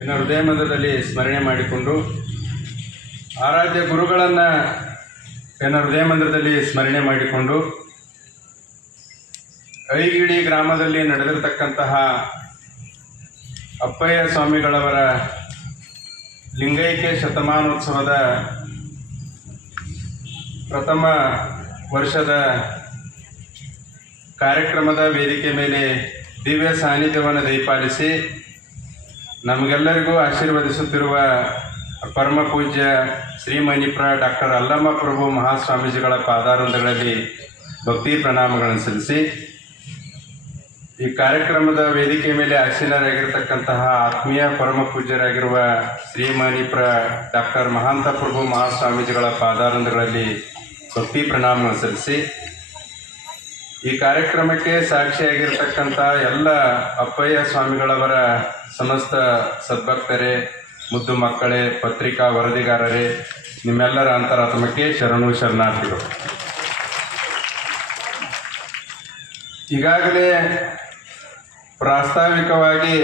ಇನ್ನು ಹೃದಯ ಮಂದಿರದಲ್ಲಿ ಸ್ಮರಣೆ ಮಾಡಿಕೊಂಡು ಆರಾಧ್ಯ ಗುರುಗಳನ್ನು ಹೃದಯ ಮಂದಿರದಲ್ಲಿ ಸ್ಮರಣೆ ಮಾಡಿಕೊಂಡು ಐಗಿಡಿ ಗ್ರಾಮದಲ್ಲಿ ನಡೆದಿರತಕ್ಕಂತಹ ಅಪ್ಪಯ್ಯ ಸ್ವಾಮಿಗಳವರ ಲಿಂಗೈಕ್ಯ ಶತಮಾನೋತ್ಸವದ ಪ್ರಥಮ ವರ್ಷದ ಕಾರ್ಯಕ್ರಮದ ವೇದಿಕೆ ಮೇಲೆ ದಿವ್ಯ ಸಾನ್ನಿಧ್ಯವನ್ನು ದಯಪಾಲಿಸಿ ನಮಗೆಲ್ಲರಿಗೂ ಆಶೀರ್ವದಿಸುತ್ತಿರುವ ಪರಮ ಪೂಜ್ಯ ಶ್ರೀಮಣಿಪ್ರ ಡಾಕ್ಟರ್ ಅಲ್ಲಮ್ಮ ಪ್ರಭು ಮಹಾಸ್ವಾಮೀಜಿಗಳ ಪಾದಾರವಿಂದಗಳಲ್ಲಿ ಭಕ್ತಿ ಪ್ರಣಾಮಗಳನ್ನು ಸಲ್ಲಿಸಿ ಈ ಕಾರ್ಯಕ್ರಮದ ವೇದಿಕೆ ಮೇಲೆ ಆಸೀನರಾಗಿರ್ತಕ್ಕಂತಹ ಆತ್ಮೀಯ ಪರಮ ಪೂಜ್ಯರಾಗಿರುವ ಶ್ರೀಮಣಿಪ್ರ ಡಾಕ್ಟರ್ ಮಹಾಂತ ಪ್ರಭು ಮಹಾಸ್ವಾಮೀಜಿಗಳ ಪಾದಾರವಿಂದಗಳಲ್ಲಿ ಭಕ್ತಿ ಪ್ರಣಾಮಗಳನ್ನು ಸಲ್ಲಿಸಿ ಈ ಕಾರ್ಯಕ್ರಮಕ್ಕೆ ಸಾಕ್ಷಿಯಾಗಿರ್ತಕ್ಕಂಥ ಎಲ್ಲ ಅಪ್ಪಯ್ಯ ಸ್ವಾಮಿಗಳವರ ಸಮಸ್ತ ಸದ್ಭಕ್ತರೇ, ಮುದ್ದು ಮಕ್ಕಳೇ, ಪತ್ರಿಕಾ ವರದಿಗಾರರೇ, ನಿಮ್ಮೆಲ್ಲರ ಅಂತರಾತ್ಮಕ್ಕೆ ಶರಣು ಶರಣಾರ್ಥಿಗಳು. ಈಗಾಗಲೇ ಪ್ರಾಸ್ತಾವಿಕವಾಗಿ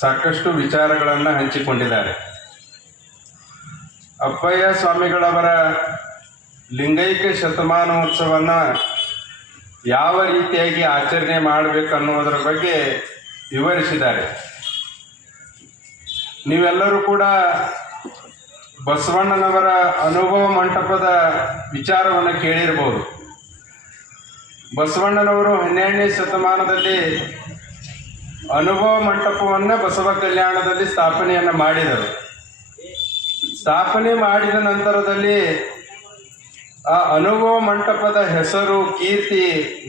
ಸಾಕಷ್ಟು ವಿಚಾರಗಳನ್ನು ಹಂಚಿಕೊಂಡಿದ್ದಾರೆ. ಅಪ್ಪಯ್ಯ ಸ್ವಾಮಿಗಳವರ ಲಿಂಗೈಕ್ಯ ಶತಮಾನೋತ್ಸವವನ್ನು ಯಾವ ರೀತಿಯಾಗಿ ಆಚರಣೆ ಮಾಡಬೇಕನ್ನುವುದರ ಬಗ್ಗೆ ವಿವರಿಸಿದ್ದಾರೆ. ನೀವೆಲ್ಲರೂ ಕೂಡ ಬಸವಣ್ಣನವರ ಅನುಭವ ಮಂಟಪದ ವಿಚಾರವನ್ನು ಕೇಳಿರ್ಬೋದು. ಬಸವಣ್ಣನವರು 12ನೇ ಶತಮಾನದಲ್ಲಿ ಅನುಭವ ಮಂಟಪವನ್ನು ಬಸವ ಕಲ್ಯಾಣದಲ್ಲಿ ಸ್ಥಾಪನೆಯನ್ನು ಮಾಡಿದರು. ಸ್ಥಾಪನೆ ಮಾಡಿದ ನಂತರದಲ್ಲಿ ಆ ಅನುಭವ ಮಂಟಪದ ಹೆಸರು, ಕೀರ್ತಿ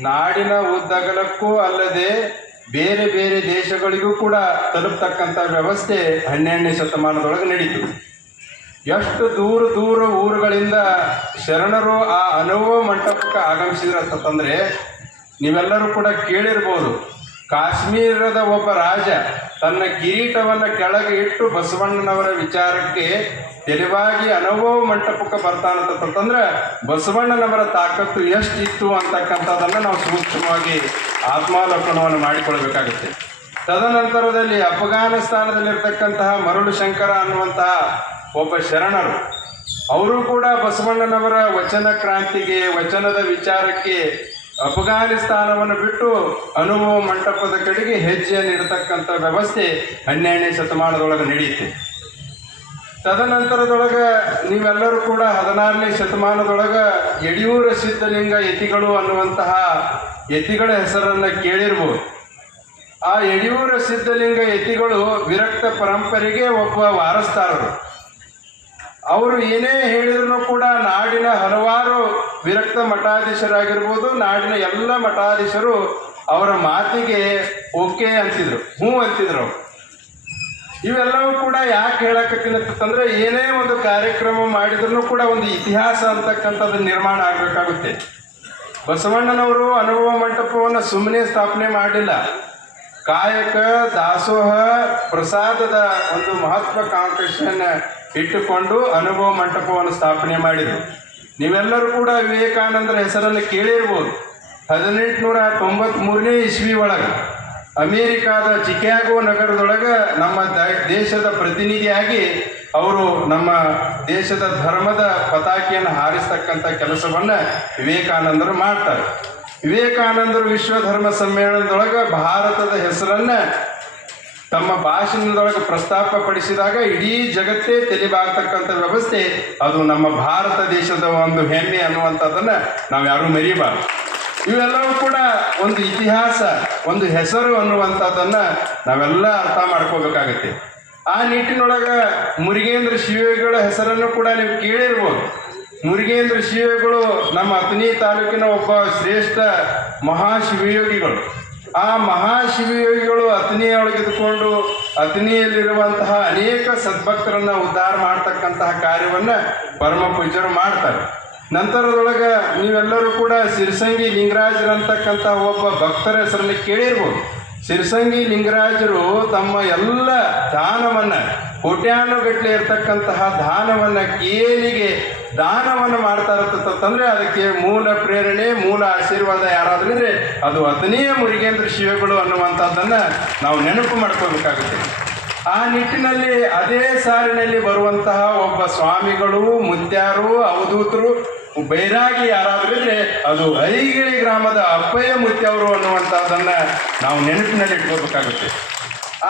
ನಾಡಿನ ಉದ್ದಗಲಕ್ಕೂ ಅಲ್ಲದೆ ಬೇರೆ ಬೇರೆ ದೇಶಗಳಿಗೂ ಕೂಡ ತಲುಪತಕ್ಕಂಥ ವ್ಯವಸ್ಥೆ 12ನೇ ಶತಮಾನದೊಳಗೆ ನಡೀತು. ಎಷ್ಟು ದೂರ ದೂರ ಊರುಗಳಿಂದ ಶರಣರು ಆ ಅನುಭವ ಮಂಟಪಕ್ಕೆ ಆಗಮಿಸಿದ್ರಂತಂದರೆ ನೀವೆಲ್ಲರೂ ಕೂಡ ಕೇಳಿರ್ಬೋದು. ಕಾಶ್ಮೀರದ ಒಬ್ಬ ರಾಜ ತನ್ನ ಕಿರೀಟವನ್ನು ಕೆಳಗೆ ಇಟ್ಟು ಬಸವಣ್ಣನವರ ವಿಚಾರಕ್ಕೆ ತೆಲುವಾಗಿ ಅನುಭವ ಮಂಟಪಕ್ಕೆ ಬರ್ತಾನಂತಂದ್ರೆ ಬಸವಣ್ಣನವರ ತಾಕತ್ತು ಎಷ್ಟಿತ್ತು ಅಂತಕ್ಕಂಥದ್ದನ್ನು ನಾವು ಸೂಕ್ಷ್ಮವಾಗಿ ಆತ್ಮಾವಲೋಕನವನ್ನು ಮಾಡಿಕೊಳ್ಬೇಕಾಗುತ್ತೆ. ತದನಂತರದಲ್ಲಿ ಅಫ್ಘಾನಿಸ್ತಾನದಲ್ಲಿರ್ತಕ್ಕಂತಹ ಮರುಳು ಶಂಕರ ಅನ್ನುವಂತಹ ಒಬ್ಬ ಶರಣರು, ಅವರು ಕೂಡ ಬಸವಣ್ಣನವರ ವಚನ ಕ್ರಾಂತಿಗೆ, ವಚನದ ವಿಚಾರಕ್ಕೆ ಅಫ್ಘಾನಿಸ್ತಾನವನ್ನು ಬಿಟ್ಟು ಅನುಭವ ಮಂಟಪದ ಕಡೆಗೆ ಹೆಜ್ಜೆಯನ್ನು ಇಡತಕ್ಕಂಥ ವ್ಯವಸ್ಥೆ 12ನೇ ಶತಮಾನದೊಳಗೆ ನಡೆಯುತ್ತೆ. ತದನಂತರದೊಳಗೆ ನೀವೆಲ್ಲರೂ ಕೂಡ 16ನೇ ಶತಮಾನದೊಳಗೆ ಯಡಿಯೂರ ಸಿದ್ಧಲಿಂಗ ಯತಿಗಳು ಅನ್ನುವಂತಹ ಯತಿಗಳ ಹೆಸರನ್ನು ಕೇಳಿರ್ಬೋದು. ಆ ಯಡಿಯೂರ ಸಿದ್ಧಲಿಂಗ ಯತಿಗಳು ವಿರಕ್ತ ಪರಂಪರೆಗೆ ಒಬ್ಬ ವಾರಸ್ದಾರರು. ಅವರು ಏನೇ ಹೇಳಿದ್ರು ಕೂಡ ನಾಡಿನ ಹಲವಾರು ವಿರಕ್ತ ಮಠಾಧೀಶರಾಗಿರ್ಬೋದು, ನಾಡಿನ ಎಲ್ಲ ಮಠಾಧೀಶರು ಅವರ ಮಾತಿಗೆ ಓಕೆ ಅಂತಿದ್ರು, ಹ್ಞೂ ಅಂತಿದ್ರು. ಇವೆಲ್ಲವೂ ಕೂಡ ಯಾಕೆ ಹೇಳಕತ್ತೀನಂತಂದ್ರೆ ಏನೇ ಒಂದು ಕಾರ್ಯಕ್ರಮ ಮಾಡಿದ್ರು ಕೂಡ ಒಂದು ಇತಿಹಾಸ ಅಂತಕ್ಕಂಥದ್ದು ನಿರ್ಮಾಣ ಆಗಬೇಕಾಗುತ್ತೆ. ಬಸವಣ್ಣನವರು ಅನುಭವ ಮಂಟಪವನ್ನು ಸುಮ್ಮನೆ ಸ್ಥಾಪನೆ ಮಾಡಲಿಲ್ಲ. ಕಾಯಕ, ದಾಸೋಹ, ಪ್ರಸಾದದ ಒಂದು ಮಹತ್ವಾಕಾಂಕ್ಷೆಯನ್ನು ಇಟ್ಟುಕೊಂಡು ಅನುಭವ ಮಂಟಪವನ್ನು ಸ್ಥಾಪನೆ ಮಾಡಿದರು. ನೀವೆಲ್ಲರೂ ಕೂಡ ವಿವೇಕಾನಂದರ ಹೆಸರನ್ನು ಕೇಳಿರ್ಬೋದು. 1893ನೇ ಇಸ್ವಿ ಒಳಗೆ ಅಮೇರಿಕಾದ ಚಿಕಾಗೋ ನಗರದೊಳಗೆ ನಮ್ಮ ದೇಶದ ಪ್ರತಿನಿಧಿಯಾಗಿ ಅವರು ನಮ್ಮ ದೇಶದ ಧರ್ಮದ ಪತಾಕೆಯನ್ನು ಹಾರಿಸ್ತಕ್ಕಂಥ ಕೆಲಸವನ್ನು ವಿವೇಕಾನಂದರು ಮಾಡ್ತಾರೆ. ವಿವೇಕಾನಂದರು ವಿಶ್ವ ಧರ್ಮ ಸಮ್ಮೇಳನದೊಳಗೆ ಭಾರತದ ಹೆಸರನ್ನು ತಮ್ಮ ಭಾಷಣದೊಳಗೆ ಪ್ರಸ್ತಾಪ ಪಡಿಸಿದಾಗ ಇಡೀ ಜಗತ್ತೇ ತಲೆಬಾಗ್ತಕ್ಕಂಥ ವ್ಯವಸ್ಥೆ ಅದು ನಮ್ಮ ಭಾರತ ದೇಶದ ಒಂದು ಹೆಮ್ಮೆ ಅನ್ನುವಂಥದ್ದನ್ನು ನಾವು ಯಾರೂ ಮರೀಬಾರ್ದು. ಇವೆಲ್ಲವೂ ಕೂಡ ಒಂದು ಇತಿಹಾಸ, ಒಂದು ಹೆಸರು ಅನ್ನುವಂಥದ್ದನ್ನು ನಾವೆಲ್ಲ ಅರ್ಥ ಮಾಡ್ಕೋಬೇಕಾಗತ್ತೆ. ಆ ನಿಟ್ಟಿನೊಳಗೆ ಮುರುಗೇಂದ್ರ ಶಿವಯೋಗಿಗಳ ಹೆಸರನ್ನು ಕೂಡ ನೀವು ಕೇಳಿರ್ಬೋದು. ಮುರುಗೇಂದ್ರ ಶಿವಯೋಗಿಗಳು ನಮ್ಮ ಅಥಣಿ ತಾಲೂಕಿನ ಒಬ್ಬ ಶ್ರೇಷ್ಠ ಮಹಾಶಿವಯೋಗಿಗಳು. ಆ ಮಹಾಶಿವಯೋಗಿಗಳು ಅಥಣಿಯೊಳಗಿದ್ದುಕೊಂಡು ಅಥಣಿಯಲ್ಲಿರುವಂತಹ ಅನೇಕ ಸದ್ಭಕ್ತರನ್ನು ಉದ್ಧಾರ ಮಾಡ್ತಕ್ಕಂತಹ ಕಾರ್ಯವನ್ನು ಪರಮ ಪೂಜ್ಯರು ಮಾಡ್ತಾರೆ. ನಂತರದೊಳಗೆ ನೀವೆಲ್ಲರೂ ಕೂಡ ಸಿರಸಂಗಿ ಲಿಂಗರಾಜರಂತಕ್ಕಂಥ ಒಬ್ಬ ಭಕ್ತರ ಹೆಸರನ್ನು ಕೇಳಿರ್ಬೋದು. ಸಿರಸಂಗಿ ಲಿಂಗರಾಜರು ತಮ್ಮ ಎಲ್ಲ ದಾನವನ್ನು, ಕೋಟ್ಯಾನುಗಟ್ಟಲೆ ಇರ್ತಕ್ಕಂತಹ ದಾನವನ್ನು ಕೇಲಿಗೆ ದಾನವನ್ನು ಮಾಡ್ತಾ ಇರತ್ತಂತಂದರೆ ಅದಕ್ಕೆ ಮೂಲ ಪ್ರೇರಣೆ, ಮೂಲ ಆಶೀರ್ವಾದ ಯಾರಾದರೂ ಇದ್ದರೆ ಅದು ಅಥಣಿಯ ಮುರುಗೇಂದ್ರ ಶಿವಗಳು ಅನ್ನುವಂಥದ್ದನ್ನು ನಾವು ನೆನಪು ಮಾಡ್ಕೋಬೇಕಾಗುತ್ತೆ. ಆ ನಿಟ್ಟಿನಲ್ಲಿ ಅದೇ ಸಾಲಿನಲ್ಲಿ ಬರುವಂತಹ ಒಬ್ಬ ಸ್ವಾಮಿಗಳು, ಮುತ್ಯಾರು, ಅವಧೂತರು, ಬೈರಾಗಿ ಯಾರಾದರೂ ಇದ್ರೆ ಅದು ಐಗಿಳಿ ಗ್ರಾಮದ ಅಪ್ಪಯ್ಯ ಮುತ್ಯವರು ಅನ್ನುವಂಥದ್ದನ್ನು ನಾವು ನೆನಪಿನಲ್ಲಿ ಇಟ್ಕೋಬೇಕಾಗುತ್ತೆ.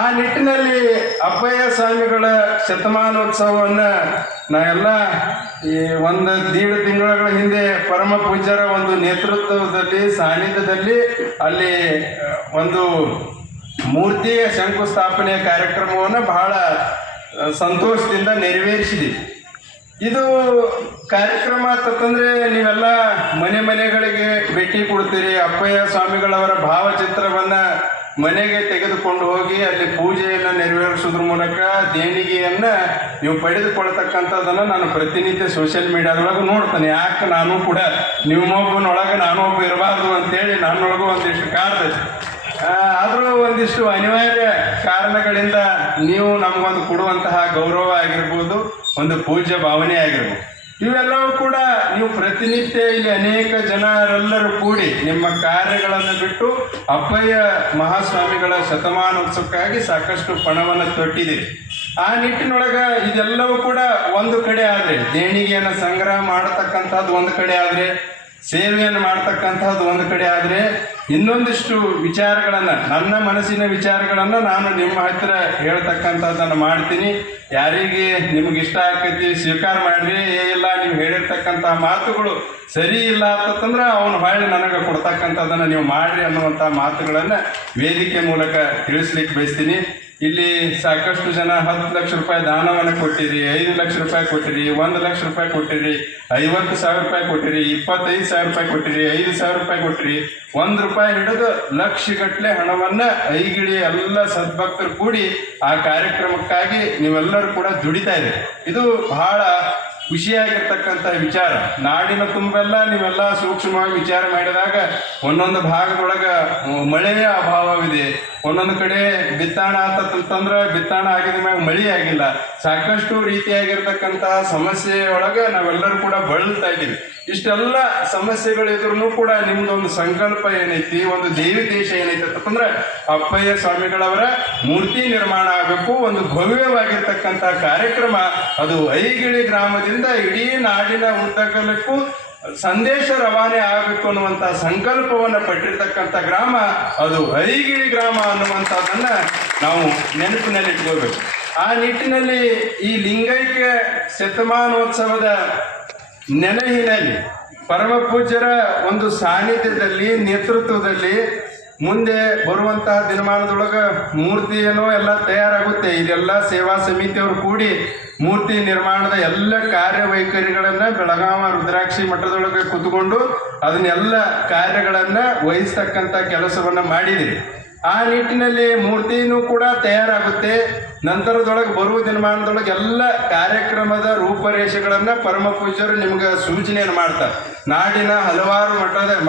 ಆ ನಿಟ್ಟಿನಲ್ಲಿ ಅಪ್ಪಯ್ಯ ಸ್ವಾಮಿಗಳ ಶತಮಾನೋತ್ಸವವನ್ನು ನಾವೆಲ್ಲ ಈ ಒಂದು 1.5 ತಿಂಗಳ ಹಿಂದೆ ಪರಮ ಪೂಜ್ಯರ ಒಂದು ನೇತೃತ್ವದಲ್ಲಿ ಸಾನ್ನಿಧ್ಯದಲ್ಲಿ ಅಲ್ಲಿ ಒಂದು ಮೂರ್ತಿಯ ಶಂಕುಸ್ಥಾಪನೆಯ ಕಾರ್ಯಕ್ರಮವನ್ನು ಬಹಳ ಸಂತೋಷದಿಂದ ನೆರವೇರಿಸಿದ್ದೀವಿ. ಇದು ಕಾರ್ಯಕ್ರಮ ಅಂತಂದರೆ ನೀವೆಲ್ಲ ಮನೆಗಳಿಗೆ ಭೇಟಿ ಕೊಡ್ತೀರಿ. ಅಪ್ಪಯ್ಯ ಸ್ವಾಮಿಗಳವರ ಭಾವಚಿತ್ರವನ್ನು ಮನೆಗೆ ತೆಗೆದುಕೊಂಡು ಹೋಗಿ ಅಲ್ಲಿ ಪೂಜೆಯನ್ನು ನೆರವೇರಿಸೋದ್ರ ಮೂಲಕ ದೇಣಿಗೆಯನ್ನು ನೀವು ಪಡೆದುಕೊಳ್ತಕ್ಕಂಥದ್ದನ್ನು ನಾನು ಪ್ರತಿನಿತ್ಯ ಸೋಷಿಯಲ್ ಮೀಡಿಯಾದೊಳಗೆ ನೋಡ್ತೇನೆ. ಯಾಕೆ ನಾನು ಕೂಡ ನಿಮ್ಮೊಬ್ಬನೊಳಗೆ ನಾನೊಬ್ಬ ಇರಬಾರ್ದು ಅಂತೇಳಿ ನನ್ನೊಳಗೂ ಒಂದಿಷ್ಟು ಕಾಡ್ತೈತೆ. ಆದರೂ ಒಂದಿಷ್ಟು ಅನಿವಾರ್ಯ ಕಾರಣಗಳಿಂದ ನೀವು ನಮಗೊಂದು ಕೊಡುವಂತಹ ಗೌರವ ಆಗಿರ್ಬೋದು, ಒಂದು ಪೂಜ್ಯ ಭಾವನೆ ಆಗಿರ್ಬೋದು, ಇವೆಲ್ಲವೂ ಕೂಡ ನೀವು ಪ್ರತಿನಿತ್ಯ ಇಲ್ಲಿ ಅನೇಕ ಜನರೆಲ್ಲರೂ ಕೂಡಿ ನಿಮ್ಮ ಕಾರ್ಯಗಳನ್ನು ಬಿಟ್ಟು ಅಪ್ಪಯ್ಯ ಮಹಾಸ್ವಾಮಿಗಳ ಶತಮಾನೋತ್ಸವಕ್ಕಾಗಿ ಸಾಕಷ್ಟು ಪಣವನ್ನು ತೊಟ್ಟಿದ್ದೀರಿ. ಆ ನಿಟ್ಟಿನೊಳಗೆ ಇದೆಲ್ಲವೂ ಕೂಡ ಒಂದು ಕಡೆ ಆದರೆ, ದೇಣಿಗೆಯನ್ನು ಸಂಗ್ರಹ ಮಾಡತಕ್ಕಂಥದ್ದು ಒಂದು ಕಡೆ ಆದರೆ, ಸೇವೆಯನ್ನು ಮಾಡ್ತಕ್ಕಂಥದ್ದು ಒಂದು ಕಡೆ ಆದರೆ, ಇನ್ನೊಂದಿಷ್ಟು ವಿಚಾರಗಳನ್ನು, ನನ್ನ ಮನಸ್ಸಿನ ವಿಚಾರಗಳನ್ನು ನಾನು ನಿಮ್ಮ ಹತ್ತಿರ ಹೇಳ್ತಕ್ಕಂಥದ್ದನ್ನು ಮಾಡ್ತೀನಿ. ಯಾರಿಗೆ ನಿಮ್ಗೆ ಇಷ್ಟ ಆಕೈತಿ ಸ್ವೀಕಾರ ಮಾಡಿರಿ, ಇಲ್ಲ ನೀವು ಹೇಳಿರ್ತಕ್ಕಂಥ ಮಾತುಗಳು ಸರಿ ಇಲ್ಲ ಅಂತಂದ್ರೆ ಅವನು ಹೊಳ್ಳಿ ನನಗೆ ಕೊಡ್ತಕ್ಕಂಥದ್ದನ್ನು ನೀವು ಮಾಡಿರಿ ಅನ್ನುವಂಥ ಮಾತುಗಳನ್ನು ವೇದಿಕೆ ಮೂಲಕ ತಿಳಿಸ್ಲಿಕ್ಕೆ ಬಯಸ್ತೀನಿ. ಇಲ್ಲಿ ಸಾಕಷ್ಟು ಜನ 10 ಲಕ್ಷ ರೂಪಾಯಿ ದಾನವನ್ನು ಕೊಟ್ಟಿರಿ, 5 ಲಕ್ಷ ರೂಪಾಯಿ ಕೊಟ್ಟಿರಿ, 1 ಲಕ್ಷ ರೂಪಾಯಿ ಕೊಟ್ಟಿರಿ, 50,000 ರೂಪಾಯಿ ಕೊಟ್ಟಿರಿ, 25,000 ರೂಪಾಯಿ ಕೊಟ್ಟಿರಿ, 5,000 ರೂಪಾಯಿ ಕೊಟ್ಟಿರಿ, 1 ರೂಪಾಯಿ ಹಿಡಿದು ಲಕ್ಷಗಟ್ಟಲೆ ಹಣವನ್ನು ಐಗಿಳಿ ಎಲ್ಲ ಸದ್ಭಕ್ತರು ಕೂಡಿ ಆ ಕಾರ್ಯಕ್ರಮಕ್ಕಾಗಿ ನೀವೆಲ್ಲರೂ ಕೂಡ ದುಡಿತಾ ಇದೆ. ಇದು ಬಹಳ ಖುಷಿಯಾಗಿರ್ತಕ್ಕಂಥ ವಿಚಾರ. ನಾಡಿನ ತುಂಬೆಲ್ಲ ನೀವೆಲ್ಲ ಸೂಕ್ಷ್ಮವಾಗಿ ವಿಚಾರ ಮಾಡಿದಾಗ ಒಂದೊಂದು ಭಾಗದೊಳಗೆ ಮಳೆಯ ಅಭಾವವಿದೆ, ಒಂದೊಂದು ಕಡೆ ಬಿತ್ತಣ ಆತಂತಂದ್ರೆ ಬಿತ್ತಣ ಆಗಿದ ಮ್ಯಾಗ ಮಳೆ ಆಗಿಲ್ಲ. ಸಾಕಷ್ಟು ರೀತಿಯಾಗಿರ್ತಕ್ಕಂತಹ ಸಮಸ್ಯೆಯೊಳಗೆ ನಾವೆಲ್ಲರೂ ಕೂಡ ಬಳಲ್ತಾ ಇದ್ದೀವಿ. ಇಷ್ಟೆಲ್ಲ ಸಮಸ್ಯೆಗಳಿದ್ರೂ ಕೂಡ ನಿಮ್ದೊಂದು ಸಂಕಲ್ಪ ಏನೈತಿ, ಒಂದು ದೇಶ ಏನೈತಿ ಅಂತಂದ್ರೆ ಅಪ್ಪಯ್ಯ ಸ್ವಾಮಿಗಳವರ ಮೂರ್ತಿ ನಿರ್ಮಾಣ ಆಗಬೇಕು, ಒಂದು ಭವ್ಯವಾಗಿರ್ತಕ್ಕಂಥ ಕಾರ್ಯಕ್ರಮ ಅದು ಐಗಿಳಿ ಗ್ರಾಮದಿಂದ ಇಡೀ ನಾಡಿನ ಉದ್ದಗಲಕ್ಕೂ ಸಂದೇಶ ರವಾನೆ ಆಗಬೇಕು ಅನ್ನುವಂಥ ಸಂಕಲ್ಪವನ್ನು ಪಟ್ಟಿರ್ತಕ್ಕಂಥ ಗ್ರಾಮ ಅದು ಐಗಿಳಿ ಗ್ರಾಮ ಅನ್ನುವಂಥದ್ದನ್ನ ನಾವು ನೆನಪಿನಲ್ಲಿ ಇಟ್ಕೋಬೇಕು. ಆ ನಿಟ್ಟಿನಲ್ಲಿ ಈ ಲಿಂಗೈಕ್ಯ ಶತಮಾನೋತ್ಸವದ ನೆನಹಿನಲ್ಲಿ ಪರಮ ಪೂಜ್ಯರ ಒಂದು ಸಾನ್ನಿಧ್ಯದಲ್ಲಿ ನೇತೃತ್ವದಲ್ಲಿ ಮುಂದೆ ಬರುವಂತಹ ದಿನಮಾನದೊಳಗೆ ಮೂರ್ತಿ ಏನೋ ಎಲ್ಲ ತಯಾರಾಗುತ್ತೆ. ಇದೆಲ್ಲ ಸೇವಾ ಸಮಿತಿಯವರು ಕೂಡಿ ಮೂರ್ತಿ ನಿರ್ಮಾಣದ ಎಲ್ಲ ಕಾರ್ಯವೈಖರಿಗಳನ್ನು ಬೆಳಗಾವ ರುದ್ರಾಕ್ಷಿ ಮಠದೊಳಗೆ ಕೂತ್ಕೊಂಡು ಅದನ್ನೆಲ್ಲ ಕಾರ್ಯಗಳನ್ನು ವಹಿಸ್ತಕ್ಕಂಥ ಕೆಲಸವನ್ನು ಮಾಡಿದಿರಿ. ಆ ನಿಟ್ಟಿನಲ್ಲಿ ಮೂರ್ತಿನೂ ಕೂಡ ತಯಾರಾಗುತ್ತೆ. ನಂತರದೊಳಗೆ ಬರುವ ದಿನಮಾನದೊಳಗೆ ಎಲ್ಲ ಕಾರ್ಯಕ್ರಮದ ರೂಪರೇಷೆಗಳನ್ನು ಪರಮ ಪೂಜ್ಯರು ನಿಮ್ಗೆ ಸೂಚನೆಯನ್ನು ಮಾಡ್ತಾರೆ. ನಾಡಿನ ಹಲವಾರು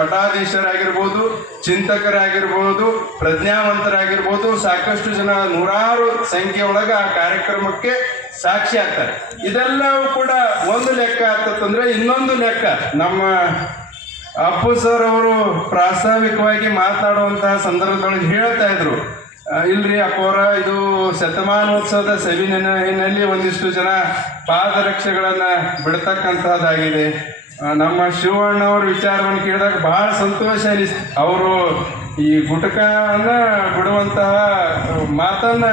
ಮಠಾಧೀಶರಾಗಿರ್ಬೋದು, ಚಿಂತಕರಾಗಿರ್ಬೋದು, ಪ್ರಜ್ಞಾವಂತರಾಗಿರ್ಬೋದು, ಸಾಕಷ್ಟು ಜನ ನೂರಾರು ಸಂಖ್ಯೆ ಒಳಗೆ ಆ ಕಾರ್ಯಕ್ರಮಕ್ಕೆ ಸಾಕ್ಷಿ ಆಗ್ತಾರೆ. ಇದೆಲ್ಲವೂ ಕೂಡ ಒಂದು ಲೆಕ್ಕ ಆಗ್ತಂದ್ರೆ ಇನ್ನೊಂದು ಲೆಕ್ಕ ನಮ್ಮ ಅಪ್ಪು ಸರ್ ಅವರು ಪ್ರಾಸ್ತಾವಿಕವಾಗಿ ಮಾತನಾಡುವಂತಹ ಸಂದರ್ಭದೊಳಗೆ ಹೇಳ್ತಾ ಇದ್ರು, ಇಲ್ರಿ ಅಪ್ಪವರ ಇದು ಶತಮಾನೋತ್ಸವದ ಸವಿನೆನಹಿನಲ್ಲಿ ಒಂದಿಷ್ಟು ಜನ ಪಾದರಕ್ಷೆಗಳನ್ನು ಬಿಡ್ತಕ್ಕಂಥದ್ದಾಗಿದೆ. ನಮ್ಮ ಶಿವಣ್ಣವ್ರ ವಿಚಾರವನ್ನು ಕೇಳಿದಾಗ ಬಹಳ ಸಂತೋಷ ಅನಿಸ್ತು. ಅವರು ಈ ಗುಟಕವನ್ನು ಬಿಡುವಂತಹ ಮಾತನ್ನ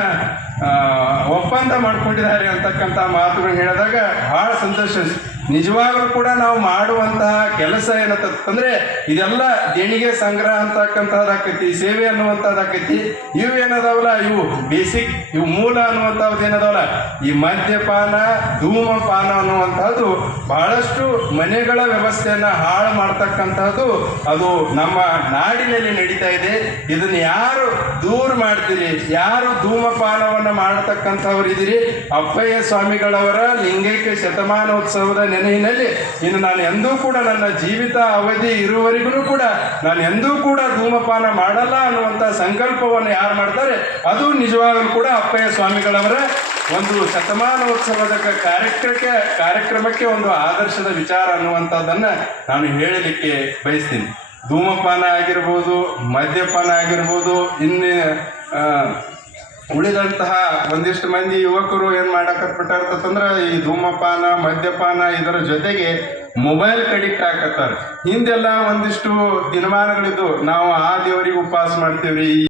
ಒಪ್ಪಂದ ಮಾಡ್ಕೊಂಡಿದ್ದಾರೆ ಅಂತಕ್ಕಂಥ ಮಾತುಗಳನ್ನ ಹೇಳಿದಾಗ ಬಹಳ ಸಂತೋಷ ಅನಿಸ್ತು. ನಿಜವಾಗ್ಲೂ ಕೂಡ ನಾವು ಮಾಡುವಂತಹ ಕೆಲಸ ಏನಂತಂದ್ರೆ ಇದೆಲ್ಲ ದೇಣಿಗೆ ಸಂಗ್ರಹ ಅಂತಕ್ಕಂಥದ್ದಾಕೈತಿ, ಸೇವೆ ಅನ್ನುವಂಥದ್ದಾಕೈತಿ. ಇವು ಏನದಾವಲ್ಲ ಇವು ಬೇಸಿಕ್, ಇವು ಮೂಲ ಅನ್ನುವಂಥದ್ದು ಏನದಾವಲ್ಲ, ಈ ಮದ್ಯಪಾನ ಧೂಮಪಾನ ಅನ್ನುವಂಥದ್ದು ಬಹಳಷ್ಟು ಮನೆಗಳ ವ್ಯವಸ್ಥೆಯನ್ನು ಹಾಳು ಮಾಡ್ತಕ್ಕಂಥದ್ದು ಅದು ನಮ್ಮ ನಾಡಿನಲ್ಲಿ ನಡೀತಾ ಇದೆ. ಇದನ್ನ ಯಾರು ದೂರ ಮಾಡ್ತೀರಿ, ಯಾರು ಧೂಮಪಾನವನ್ನು ಮಾಡತಕ್ಕಂಥವ್ರು ಇದ್ದೀರಿ, ಅಪ್ಪಯ್ಯ ಸ್ವಾಮಿಗಳವರ ಲಿಂಗೈಕ್ಯ ಶತಮಾನೋತ್ಸವದ ನೆನಹಿನಲ್ಲಿ ಇನ್ನು ನಾನು ಎಂದೂ ಕೂಡ ನನ್ನ ಜೀವಿತ ಅವಧಿ ಇರುವವರೆಗೂ ಕೂಡ ನಾನು ಎಂದೂ ಕೂಡ ಧೂಮಪಾನ ಮಾಡಲ್ಲ ಅನ್ನುವಂಥ ಸಂಕಲ್ಪವನ್ನು ಯಾರು ಮಾಡ್ತಾರೆ ಅದು ನಿಜವಾಗಲೂ ಕೂಡ ಅಪ್ಪಯ್ಯ ಸ್ವಾಮಿಗಳವರ ಒಂದು ಶತಮಾನೋತ್ಸವದ ಕಾರ್ಯಕ್ರಮಕ್ಕೆ ಒಂದು ಆದರ್ಶದ ವಿಚಾರ ಅನ್ನುವಂಥದ್ದನ್ನು ನಾನು ಹೇಳಲಿಕ್ಕೆ ಬಯಸ್ತೀನಿ. ಧೂಮಪಾನ ಆಗಿರ್ಬೋದು, ಮದ್ಯಪಾನ ಆಗಿರ್ಬೋದು, ಇನ್ನು ಉಳಿದಂತಹ ಒಂದಿಷ್ಟು ಮಂದಿ ಯುವಕರು ಏನ್ ಮಾಡಕತ್ಬಿಟ್ಟಾರ್ತಂದ್ರ ಈ ಧೂಮಪಾನ ಮದ್ಯಪಾನ ಇದರ ಜೊತೆಗೆ ಮೊಬೈಲ್ ಅಡಿಕ್ಟ್ ಆಕತ್ತಾರ. ಹಿಂದೆಲ್ಲ ಒಂದಿಷ್ಟು ದಿನಮಾನಗಳಿದ್ದು ನಾವು ಆ ದೇವರಿಗೆ ಉಪವಾಸ ಮಾಡ್ತೇವ್ರಿ,